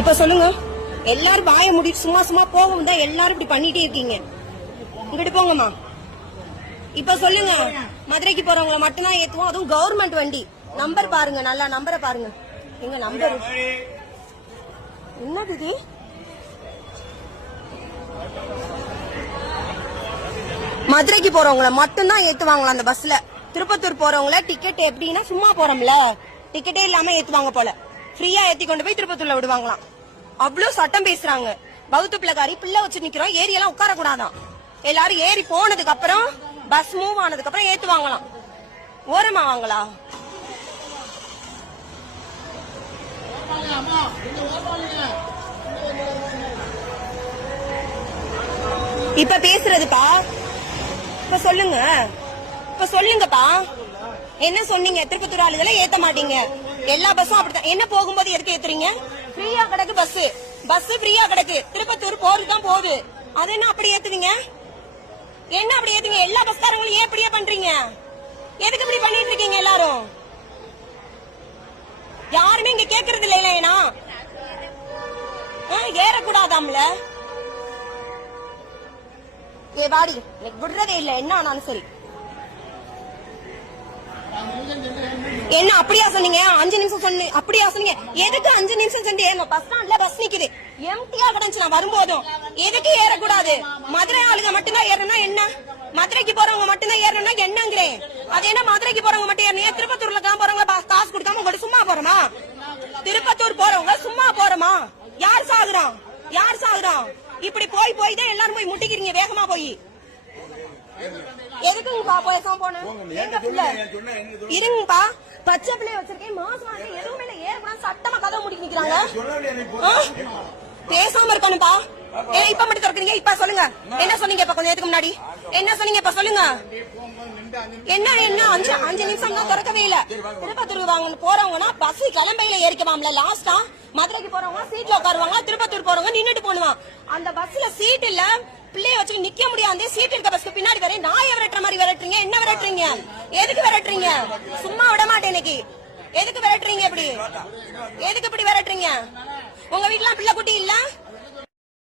இப்ப சொல்லுங்க, எல்லாரும் வாய முடி சும்மா சும்மா போகும் தான் எல்லாரும் இப்படி பண்ணிட்டே இருக்கீங்க. இங்கிட்டு போங்கம்மா. இப்ப சொல்லுங்க, மதுரைக்கு போறவங்களை மட்டும்தான் ஏத்துவோம், அதுவும் கவர்மெண்ட் வண்டி. நம்பர் பாருங்க, நல்லா நம்பரை பாருங்க. எங்க நம்பர் என்ன இது? மதுரைக்கு போறவங்களை மட்டும்தான் ஏத்துவாங்களா அந்த பஸ்ல? திருப்பத்தூர் போறவங்கள டிக்கெட் எப்படின்னா சும்மா போறோம்ல, டிக்கெட்டே இல்லாம ஏத்துவாங்க போல. ஃப்ரீயா ஏத்தி கொண்டு போய் திருப்பத்தூர்ல விடுவாங்களாம். அவ்வளவு சட்டம் பேசுறாங்க. பௌத்த பிள்ளைக்காரி பிள்ளை வச்சு நிக்கிறோம், ஏரி எல்லாம் உட்கார கூடாதான். எல்லாரும் ஏறி போனதுக்கு அப்புறம் பஸ் மூவ் ஆனதுக்கு அப்புறம் ஏத்துவாங்களாம். ஓரமா வாங்களா? இப்ப பேசுறதுப்பா, இப்ப சொல்லுங்க, இப்ப சொல்லுங்கப்பா. என்ன சொன்னீங்க? திருப்பத்தூர் ஆளுகளை ஏத்த மாட்டீங்க, எல்லா பஸ்ஸும் அப்படித்தான். என்ன போகும்போது எதுக்கு ஏத்துறீங்க? ஃப்ரீயா கிடக்கு பஸ், பஸ் ஃப்ரீயா கிடக்கு, திருப்பத்தூர் போறதுதான் போகுது. அது என்ன அப்படி ஏத்துவீங்க? என்ன அப்படி ஏத்துங்க? எல்லா பஸ்காரங்களும் ஏன் இப்படியே பண்றீங்க? எதுக்கு இப்படி பண்ணிட்டு இருக்கீங்க எல்லாரும்? யாருமே இங்க கேக்குறது இல்லையா? ஏறக்கூடாதாம்ல? ஏ வாடி, எனக்கு விடுறதே இல்ல என்ன ஆனாலும் சரி. என்ன அப்படியா சொன்னீங்க? 5 நிமிஷம் சொன்ன அப்படியா சொன்னீங்க? எதுக்கு 5 நிமிஷம் சொன்னீங்க? பஸ் ஸ்டாண்ட்ல பஸ் நிக்குது, எம்டியா கிடந்துச்சு. நான் வரும்போதும் எதுக்கு ஏறக்கூடாது? மதுரை ஆளுங்க மட்டும்தான் ஏறணும்னா என்ன? மதுரைக்கு போறவங்க மட்டும்தான் ஏறணும்னா என்னங்கிறேன். அது என்ன மதுரைக்கு போறவங்க மட்டும் ஏறணும்? திருப்பத்தூர்ல தான் போறவங்க காசு கொடுக்காம உங்கள்ட்ட சும்மா போறோமா? திருப்பத்தூர் போறவங்க சும்மா போறோமா? யார் சாகுறான்? யார் சாகுறான்? இப்படி போய் போய் தான் எல்லாரும் போய் முட்டிக்கிறீங்க வேகமா போய். எதுக்குங்கப்பா பேசாம போன? எங்க பிள்ளை இருங்கப்பா, பச்சை பிள்ளைய வச்சிருக்கேன், மாசம் எதுவுமே இல்ல, ஏறக்கூடாது சட்டமா கதவை முடிக்க நிக்கிறாங்க. பேசாம இருக்கணும்பா. இப்ப மட்டும் திறக்கிறீங்க. இப்ப சொல்லுங்க, என்ன சொன்னீங்க? இப்ப கொஞ்சம் நேரத்துக்கு முன்னாடி என்ன சொன்னீங்க? இப்ப சொல்லுங்க. என்ன என்ன 5 நிமிஷம் தான் திறக்கவே இல்ல. திருப்பத்தூர் வாங்க போறவங்கன்னா பஸ் கிளம்பையில ஏறிக்கவாம்ல. லாஸ்டா மதுரைக்கு போறவங்க சீட்ல உட்காருவாங்க, திருப்பத்தூர் போறவங்க நின்னுட்டு போடுவான். அந்த பஸ்ல சீட் இல்ல, பிள்ளைய வச்சு நிக்க முடியாது. சீட் இருக்க பஸ்க்கு பின்னாடி வர நாயை விரட்டுற மாதிரி விரட்டுறீங்க. என்ன விரட்டுறீங்க? எதுக்கு விரட்டுறீங்க? சும்மா விட மாட்டேன் இன்னைக்கு. எதுக்கு விரட்டுறீங்க? இப்படி எதுக்கு இப்படி விரட்டுறீங்க? உங்க வீட்டுல பிள்ளை குட்டி இல்ல?